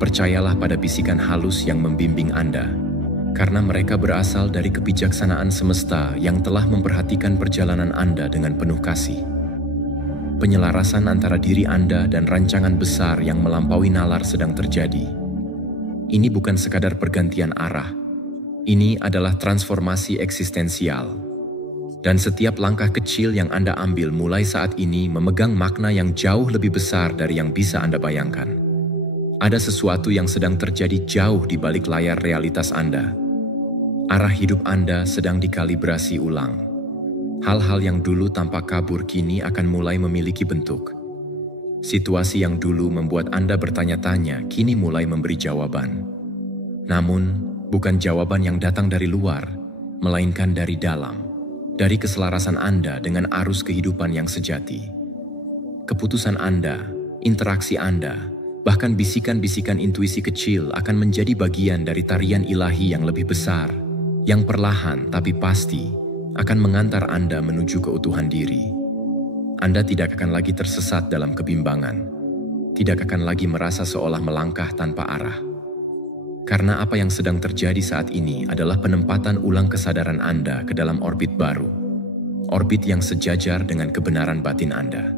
Percayalah pada bisikan halus yang membimbing Anda, karena mereka berasal dari kebijaksanaan semesta yang telah memperhatikan perjalanan Anda dengan penuh kasih. Penyelarasan antara diri Anda dan rancangan besar yang melampaui nalar sedang terjadi. Ini bukan sekadar pergantian arah, ini adalah transformasi eksistensial. Dan setiap langkah kecil yang Anda ambil mulai saat ini memegang makna yang jauh lebih besar dari yang bisa Anda bayangkan. Ada sesuatu yang sedang terjadi jauh di balik layar realitas Anda. Arah hidup Anda sedang dikalibrasi ulang. Hal-hal yang dulu tampak kabur kini akan mulai memiliki bentuk. Situasi yang dulu membuat Anda bertanya-tanya kini mulai memberi jawaban. Namun, bukan jawaban yang datang dari luar, melainkan dari dalam, dari keselarasan Anda dengan arus kehidupan yang sejati. Keputusan Anda, interaksi Anda, bahkan bisikan-bisikan intuisi kecil akan menjadi bagian dari tarian ilahi yang lebih besar, yang perlahan tapi pasti akan mengantar Anda menuju keutuhan diri. Anda tidak akan lagi tersesat dalam kebimbangan, tidak akan lagi merasa seolah melangkah tanpa arah. Karena apa yang sedang terjadi saat ini adalah penempatan ulang kesadaran Anda ke dalam orbit baru, orbit yang sejajar dengan kebenaran batin Anda.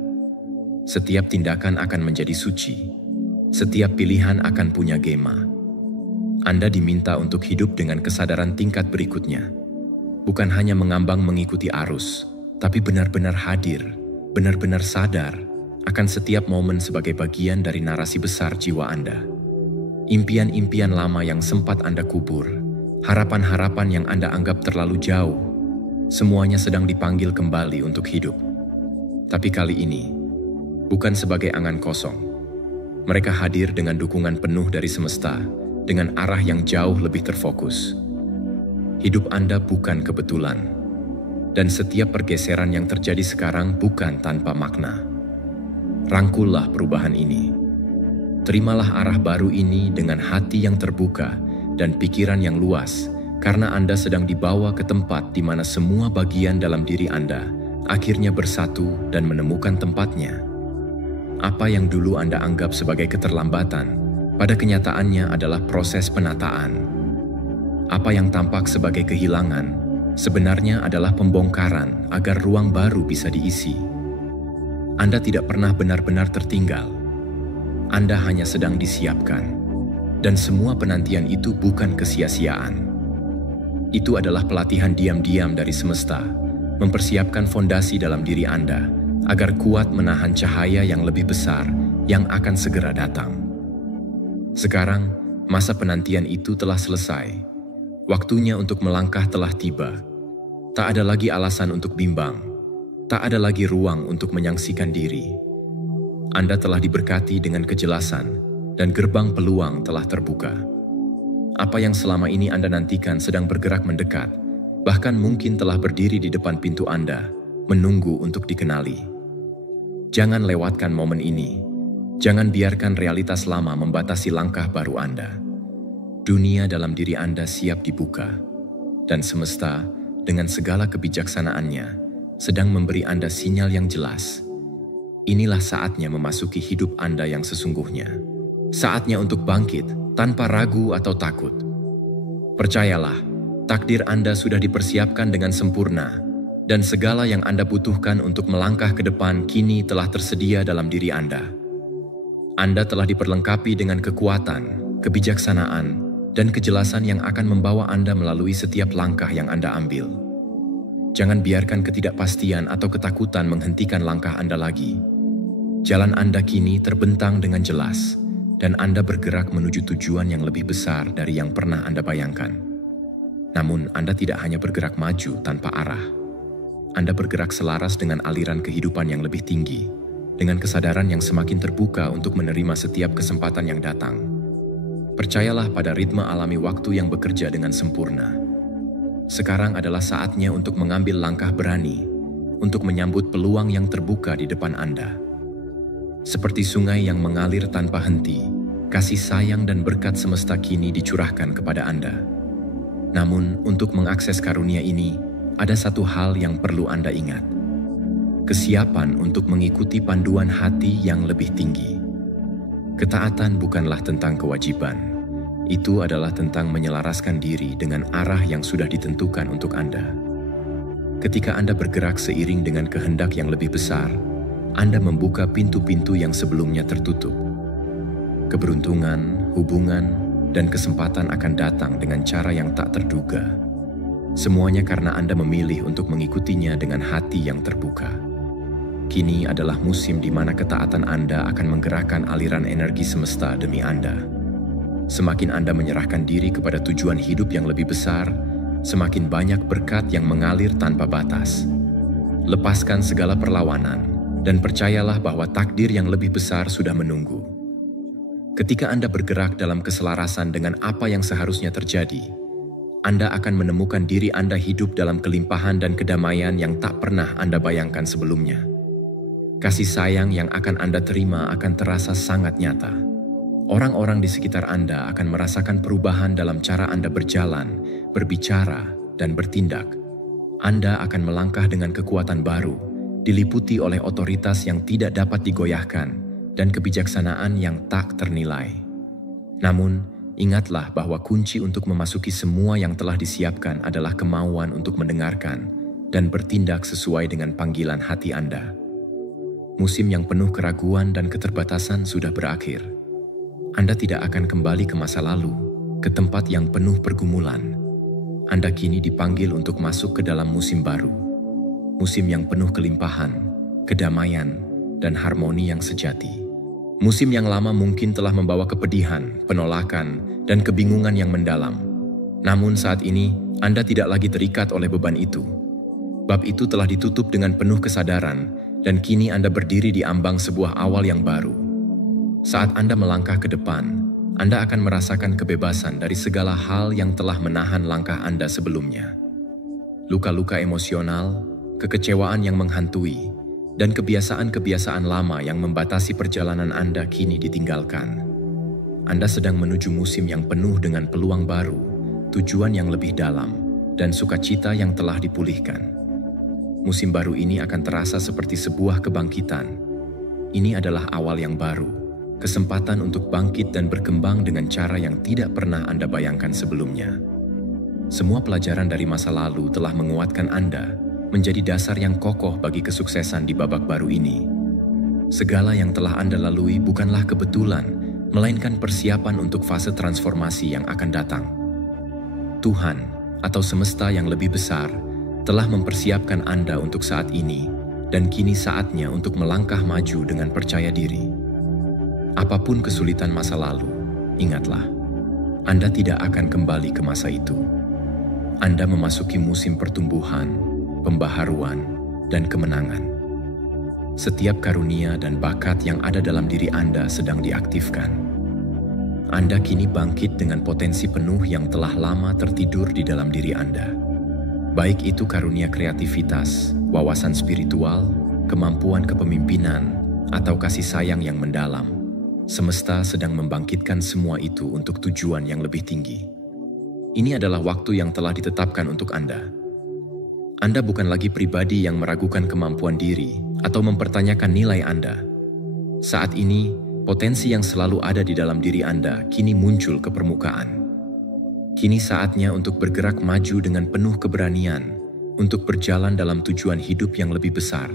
Setiap tindakan akan menjadi suci. Setiap pilihan akan punya gema. Anda diminta untuk hidup dengan kesadaran tingkat berikutnya. Bukan hanya mengambang mengikuti arus, tapi benar-benar hadir, benar-benar sadar akan setiap momen sebagai bagian dari narasi besar jiwa Anda. Impian-impian lama yang sempat Anda kubur, harapan-harapan yang Anda anggap terlalu jauh, semuanya sedang dipanggil kembali untuk hidup. Tapi kali ini, bukan sebagai angan kosong. Mereka hadir dengan dukungan penuh dari semesta, dengan arah yang jauh lebih terfokus. Hidup Anda bukan kebetulan, dan setiap pergeseran yang terjadi sekarang bukan tanpa makna. Rangkullah perubahan ini. Terimalah arah baru ini dengan hati yang terbuka dan pikiran yang luas, karena Anda sedang dibawa ke tempat di mana semua bagian dalam diri Anda akhirnya bersatu dan menemukan tempatnya. Apa yang dulu Anda anggap sebagai keterlambatan, pada kenyataannya adalah proses penataan. Apa yang tampak sebagai kehilangan, sebenarnya adalah pembongkaran agar ruang baru bisa diisi. Anda tidak pernah benar-benar tertinggal. Anda hanya sedang disiapkan. Dan semua penantian itu bukan kesia-siaan. Itu adalah pelatihan diam-diam dari semesta, mempersiapkan fondasi dalam diri Anda agar kuat menahan cahaya yang lebih besar yang akan segera datang. Sekarang, masa penantian itu telah selesai. Waktunya untuk melangkah telah tiba. Tak ada lagi alasan untuk bimbang. Tak ada lagi ruang untuk menyaksikan diri. Anda telah diberkati dengan kejelasan, dan gerbang peluang telah terbuka. Apa yang selama ini Anda nantikan sedang bergerak mendekat, bahkan mungkin telah berdiri di depan pintu Anda, menunggu untuk dikenali. Jangan lewatkan momen ini. Jangan biarkan realitas lama membatasi langkah baru Anda. Dunia dalam diri Anda siap dibuka, dan semesta dengan segala kebijaksanaannya sedang memberi Anda sinyal yang jelas. Inilah saatnya memasuki hidup Anda yang sesungguhnya. Saatnya untuk bangkit tanpa ragu atau takut. Percayalah, takdir Anda sudah dipersiapkan dengan sempurna, dan segala yang Anda butuhkan untuk melangkah ke depan kini telah tersedia dalam diri Anda. Anda telah diperlengkapi dengan kekuatan, kebijaksanaan, dan kejelasan yang akan membawa Anda melalui setiap langkah yang Anda ambil. Jangan biarkan ketidakpastian atau ketakutan menghentikan langkah Anda lagi. Jalan Anda kini terbentang dengan jelas, dan Anda bergerak menuju tujuan yang lebih besar dari yang pernah Anda bayangkan. Namun, Anda tidak hanya bergerak maju tanpa arah. Anda bergerak selaras dengan aliran kehidupan yang lebih tinggi, dengan kesadaran yang semakin terbuka untuk menerima setiap kesempatan yang datang. Percayalah pada ritme alami waktu yang bekerja dengan sempurna. Sekarang adalah saatnya untuk mengambil langkah berani, untuk menyambut peluang yang terbuka di depan Anda. Seperti sungai yang mengalir tanpa henti, kasih sayang dan berkat semesta kini dicurahkan kepada Anda. Namun, untuk mengakses karunia ini, ada satu hal yang perlu Anda ingat. Kesiapan untuk mengikuti panduan hati yang lebih tinggi. Ketaatan bukanlah tentang kewajiban. Itu adalah tentang menyelaraskan diri dengan arah yang sudah ditentukan untuk Anda. Ketika Anda bergerak seiring dengan kehendak yang lebih besar, Anda membuka pintu-pintu yang sebelumnya tertutup. Keberuntungan, hubungan, dan kesempatan akan datang dengan cara yang tak terduga. Semuanya karena Anda memilih untuk mengikutinya dengan hati yang terbuka. Kini adalah musim di mana ketaatan Anda akan menggerakkan aliran energi semesta demi Anda. Semakin Anda menyerahkan diri kepada tujuan hidup yang lebih besar, semakin banyak berkat yang mengalir tanpa batas. Lepaskan segala perlawanan, dan percayalah bahwa takdir yang lebih besar sudah menunggu. Ketika Anda bergerak dalam keselarasan dengan apa yang seharusnya terjadi, Anda akan menemukan diri Anda hidup dalam kelimpahan dan kedamaian yang tak pernah Anda bayangkan sebelumnya. Kasih sayang yang akan Anda terima akan terasa sangat nyata. Orang-orang di sekitar Anda akan merasakan perubahan dalam cara Anda berjalan, berbicara, dan bertindak. Anda akan melangkah dengan kekuatan baru, diliputi oleh otoritas yang tidak dapat digoyahkan, dan kebijaksanaan yang tak ternilai. Namun, ingatlah bahwa kunci untuk memasuki semua yang telah disiapkan adalah kemauan untuk mendengarkan dan bertindak sesuai dengan panggilan hati Anda. Musim yang penuh keraguan dan keterbatasan sudah berakhir. Anda tidak akan kembali ke masa lalu. ke tempat yang penuh pergumulan. Anda kini dipanggil untuk masuk ke dalam musim baru. Musim yang penuh kelimpahan, kedamaian, dan harmoni yang sejati. Musim yang lama mungkin telah membawa kepedihan, penolakan, dan kebingungan yang mendalam. Namun saat ini, Anda tidak lagi terikat oleh beban itu. Bab itu telah ditutup dengan penuh kesadaran, dan kini Anda berdiri di ambang sebuah awal yang baru. Saat Anda melangkah ke depan, Anda akan merasakan kebebasan dari segala hal yang telah menahan langkah Anda sebelumnya. Luka-luka emosional, kekecewaan yang menghantui, dan kebiasaan-kebiasaan lama yang membatasi perjalanan Anda kini ditinggalkan. Anda sedang menuju musim yang penuh dengan peluang baru, tujuan yang lebih dalam, dan sukacita yang telah dipulihkan. Musim baru ini akan terasa seperti sebuah kebangkitan. Ini adalah awal yang baru, kesempatan untuk bangkit dan berkembang dengan cara yang tidak pernah Anda bayangkan sebelumnya. Semua pelajaran dari masa lalu telah menguatkan Anda menjadi dasar yang kokoh bagi kesuksesan di babak baru ini. Segala yang telah Anda lalui bukanlah kebetulan, melainkan persiapan untuk fase transformasi yang akan datang. Tuhan, atau semesta yang lebih besar, telah mempersiapkan Anda untuk saat ini, dan kini saatnya untuk melangkah maju dengan percaya diri. Apapun kesulitan masa lalu, ingatlah, Anda tidak akan kembali ke masa itu. Anda memasuki musim pertumbuhan, pembaharuan, dan kemenangan. Setiap karunia dan bakat yang ada dalam diri Anda sedang diaktifkan. Anda kini bangkit dengan potensi penuh yang telah lama tertidur di dalam diri Anda. Baik itu karunia kreativitas, wawasan spiritual, kemampuan kepemimpinan, atau kasih sayang yang mendalam. Semesta sedang membangkitkan semua itu untuk tujuan yang lebih tinggi. Ini adalah waktu yang telah ditetapkan untuk Anda. Anda bukan lagi pribadi yang meragukan kemampuan diri atau mempertanyakan nilai Anda. Saat ini, potensi yang selalu ada di dalam diri Anda kini muncul ke permukaan. Kini saatnya untuk bergerak maju dengan penuh keberanian untuk berjalan dalam tujuan hidup yang lebih besar.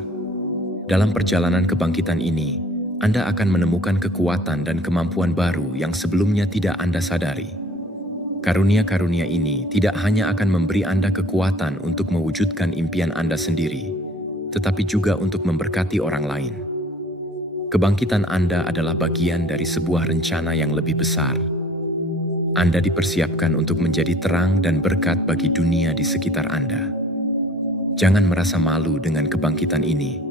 Dalam perjalanan kebangkitan ini, Anda akan menemukan kekuatan dan kemampuan baru yang sebelumnya tidak Anda sadari. Karunia-karunia ini tidak hanya akan memberi Anda kekuatan untuk mewujudkan impian Anda sendiri, tetapi juga untuk memberkati orang lain. Kebangkitan Anda adalah bagian dari sebuah rencana yang lebih besar. Anda dipersiapkan untuk menjadi terang dan berkat bagi dunia di sekitar Anda. Jangan merasa malu dengan kebangkitan ini.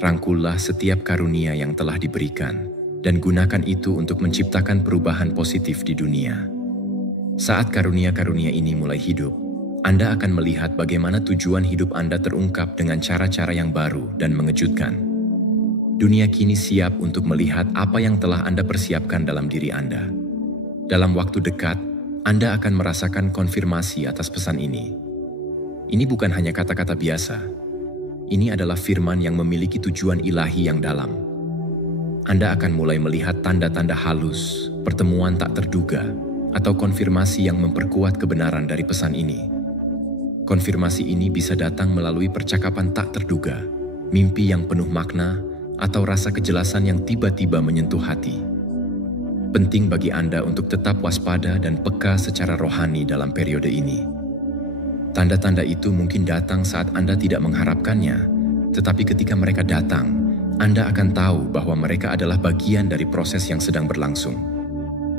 Rangkullah setiap karunia yang telah diberikan dan gunakan itu untuk menciptakan perubahan positif di dunia. Saat karunia-karunia ini mulai hidup, Anda akan melihat bagaimana tujuan hidup Anda terungkap dengan cara-cara yang baru dan mengejutkan. Dunia kini siap untuk melihat apa yang telah Anda persiapkan dalam diri Anda. Dalam waktu dekat, Anda akan merasakan konfirmasi atas pesan ini. Ini bukan hanya kata-kata biasa. Ini adalah firman yang memiliki tujuan ilahi yang dalam. Anda akan mulai melihat tanda-tanda halus, pertemuan tak terduga, atau konfirmasi yang memperkuat kebenaran dari pesan ini. Konfirmasi ini bisa datang melalui percakapan tak terduga, mimpi yang penuh makna, atau rasa kejelasan yang tiba-tiba menyentuh hati. Penting bagi Anda untuk tetap waspada dan peka secara rohani dalam periode ini. Tanda-tanda itu mungkin datang saat Anda tidak mengharapkannya, tetapi ketika mereka datang, Anda akan tahu bahwa mereka adalah bagian dari proses yang sedang berlangsung.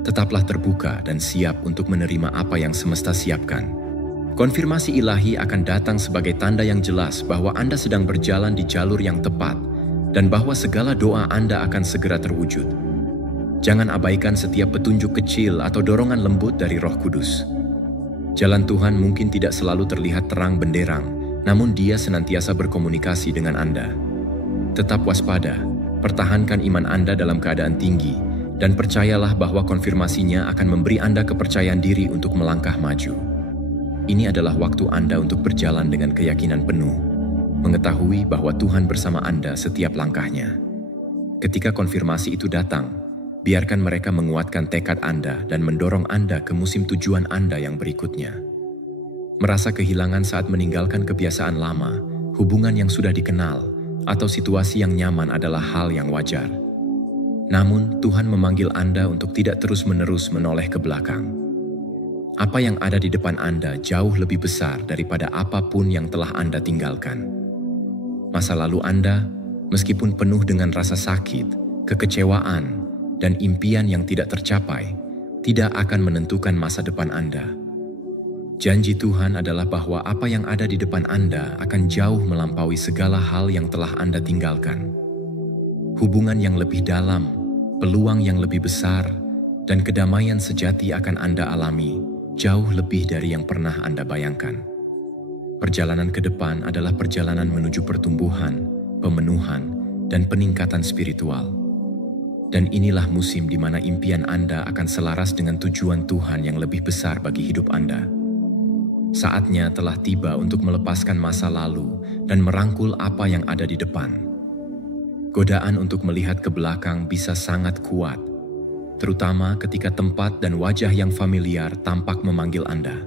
Tetaplah terbuka dan siap untuk menerima apa yang semesta siapkan. Konfirmasi ilahi akan datang sebagai tanda yang jelas bahwa Anda sedang berjalan di jalur yang tepat dan bahwa segala doa Anda akan segera terwujud. Jangan abaikan setiap petunjuk kecil atau dorongan lembut dari Roh Kudus. Jalan Tuhan mungkin tidak selalu terlihat terang benderang, namun Dia senantiasa berkomunikasi dengan Anda. Tetap waspada, pertahankan iman Anda dalam keadaan tinggi, dan percayalah bahwa konfirmasinya akan memberi Anda kepercayaan diri untuk melangkah maju. Ini adalah waktu Anda untuk berjalan dengan keyakinan penuh, mengetahui bahwa Tuhan bersama Anda setiap langkahnya. Ketika konfirmasi itu datang, biarkan mereka menguatkan tekad Anda dan mendorong Anda ke musim tujuan Anda yang berikutnya. Merasa kehilangan saat meninggalkan kebiasaan lama, hubungan yang sudah dikenal, atau situasi yang nyaman adalah hal yang wajar. Namun, Tuhan memanggil Anda untuk tidak terus-menerus menoleh ke belakang. Apa yang ada di depan Anda jauh lebih besar daripada apapun yang telah Anda tinggalkan. Masa lalu Anda, meskipun penuh dengan rasa sakit, kekecewaan, dan impian yang tidak tercapai, tidak akan menentukan masa depan Anda. Janji Tuhan adalah bahwa apa yang ada di depan Anda akan jauh melampaui segala hal yang telah Anda tinggalkan. Hubungan yang lebih dalam, peluang yang lebih besar, dan kedamaian sejati akan Anda alami jauh lebih dari yang pernah Anda bayangkan. Perjalanan ke depan adalah perjalanan menuju pertumbuhan, pemenuhan, dan peningkatan spiritual. Dan inilah musim di mana impian Anda akan selaras dengan tujuan Tuhan yang lebih besar bagi hidup Anda. Saatnya telah tiba untuk melepaskan masa lalu dan merangkul apa yang ada di depan. Godaan untuk melihat ke belakang bisa sangat kuat, terutama ketika tempat dan wajah yang familiar tampak memanggil Anda.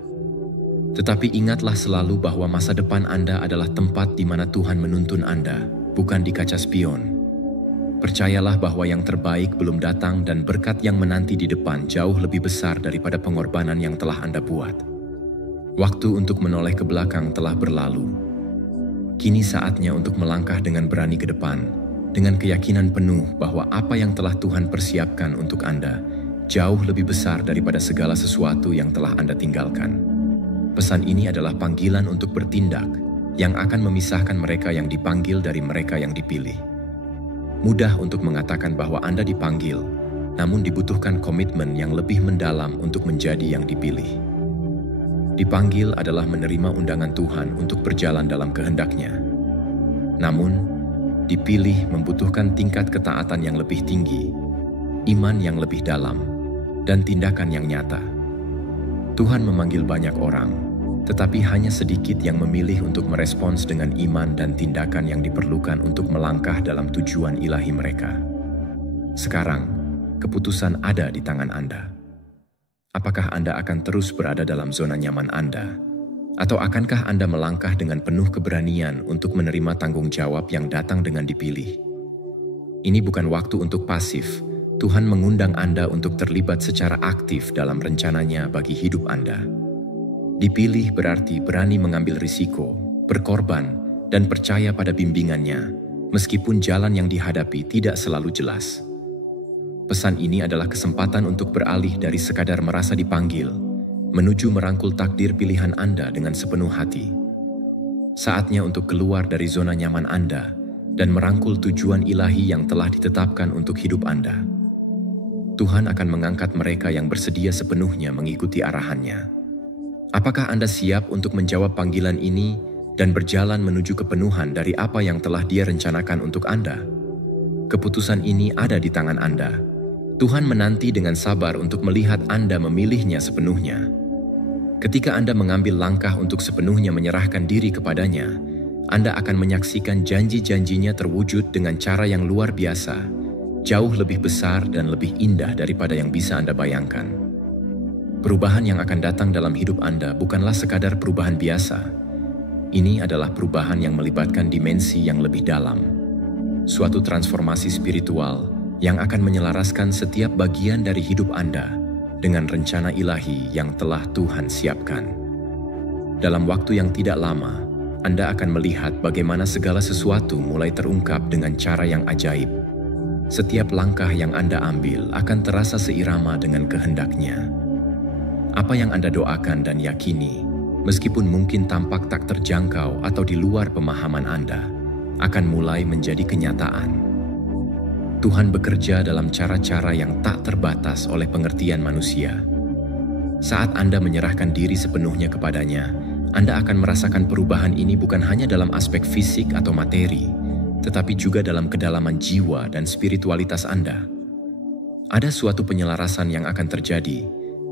Tetapi ingatlah selalu bahwa masa depan Anda adalah tempat di mana Tuhan menuntun Anda, bukan di kaca spion. Percayalah bahwa yang terbaik belum datang dan berkat yang menanti di depan jauh lebih besar daripada pengorbanan yang telah Anda buat. Waktu untuk menoleh ke belakang telah berlalu. Kini saatnya untuk melangkah dengan berani ke depan, dengan keyakinan penuh bahwa apa yang telah Tuhan persiapkan untuk Anda jauh lebih besar daripada segala sesuatu yang telah Anda tinggalkan. Pesan ini adalah panggilan untuk bertindak yang akan memisahkan mereka yang dipanggil dari mereka yang dipilih. Mudah untuk mengatakan bahwa Anda dipanggil, namun dibutuhkan komitmen yang lebih mendalam untuk menjadi yang dipilih. Dipanggil adalah menerima undangan Tuhan untuk berjalan dalam kehendak-Nya. Namun, dipilih membutuhkan tingkat ketaatan yang lebih tinggi, iman yang lebih dalam, dan tindakan yang nyata. Tuhan memanggil banyak orang, tetapi hanya sedikit yang memilih untuk merespons dengan iman dan tindakan yang diperlukan untuk melangkah dalam tujuan ilahi mereka. Sekarang, keputusan ada di tangan Anda. Apakah Anda akan terus berada dalam zona nyaman Anda? Atau akankah Anda melangkah dengan penuh keberanian untuk menerima tanggung jawab yang datang dengan dipilih? Ini bukan waktu untuk pasif. Tuhan mengundang Anda untuk terlibat secara aktif dalam rencananya bagi hidup Anda. Dipilih berarti berani mengambil risiko, berkorban, dan percaya pada bimbingannya, meskipun jalan yang dihadapi tidak selalu jelas. Pesan ini adalah kesempatan untuk beralih dari sekadar merasa dipanggil, menuju merangkul takdir pilihan Anda dengan sepenuh hati. Saatnya untuk keluar dari zona nyaman Anda dan merangkul tujuan ilahi yang telah ditetapkan untuk hidup Anda. Tuhan akan mengangkat mereka yang bersedia sepenuhnya mengikuti arahannya. Apakah Anda siap untuk menjawab panggilan ini dan berjalan menuju kepenuhan dari apa yang telah Dia rencanakan untuk Anda? Keputusan ini ada di tangan Anda. Tuhan menanti dengan sabar untuk melihat Anda memilihnya sepenuhnya. Ketika Anda mengambil langkah untuk sepenuhnya menyerahkan diri kepadanya, Anda akan menyaksikan janji-janjinya terwujud dengan cara yang luar biasa, jauh lebih besar dan lebih indah daripada yang bisa Anda bayangkan. Perubahan yang akan datang dalam hidup Anda bukanlah sekadar perubahan biasa. Ini adalah perubahan yang melibatkan dimensi yang lebih dalam. Suatu transformasi spiritual yang akan menyelaraskan setiap bagian dari hidup Anda dengan rencana ilahi yang telah Tuhan siapkan. Dalam waktu yang tidak lama, Anda akan melihat bagaimana segala sesuatu mulai terungkap dengan cara yang ajaib. Setiap langkah yang Anda ambil akan terasa seirama dengan kehendak-Nya. Apa yang Anda doakan dan yakini, meskipun mungkin tampak tak terjangkau atau di luar pemahaman Anda, akan mulai menjadi kenyataan. Tuhan bekerja dalam cara-cara yang tak terbatas oleh pengertian manusia. Saat Anda menyerahkan diri sepenuhnya kepadanya, Anda akan merasakan perubahan ini bukan hanya dalam aspek fisik atau materi, tetapi juga dalam kedalaman jiwa dan spiritualitas Anda. Ada suatu penyelarasan yang akan terjadi,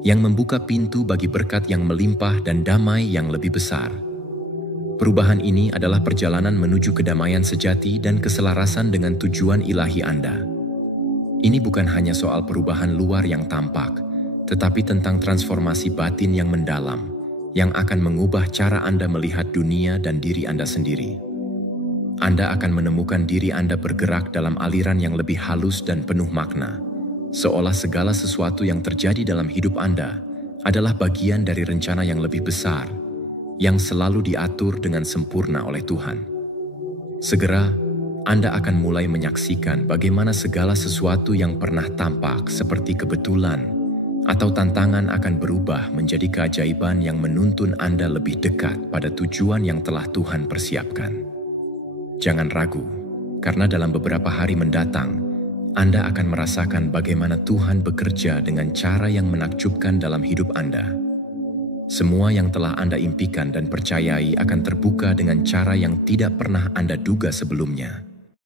yang membuka pintu bagi berkat yang melimpah dan damai yang lebih besar. Perubahan ini adalah perjalanan menuju kedamaian sejati dan keselarasan dengan tujuan ilahi Anda. Ini bukan hanya soal perubahan luar yang tampak, tetapi tentang transformasi batin yang mendalam, yang akan mengubah cara Anda melihat dunia dan diri Anda sendiri. Anda akan menemukan diri Anda bergerak dalam aliran yang lebih halus dan penuh makna, seolah segala sesuatu yang terjadi dalam hidup Anda adalah bagian dari rencana yang lebih besar, yang selalu diatur dengan sempurna oleh Tuhan. Segera, Anda akan mulai menyaksikan bagaimana segala sesuatu yang pernah tampak seperti kebetulan atau tantangan akan berubah menjadi keajaiban yang menuntun Anda lebih dekat pada tujuan yang telah Tuhan persiapkan. Jangan ragu, karena dalam beberapa hari mendatang, Anda akan merasakan bagaimana Tuhan bekerja dengan cara yang menakjubkan dalam hidup Anda. Semua yang telah Anda impikan dan percayai akan terbuka dengan cara yang tidak pernah Anda duga sebelumnya.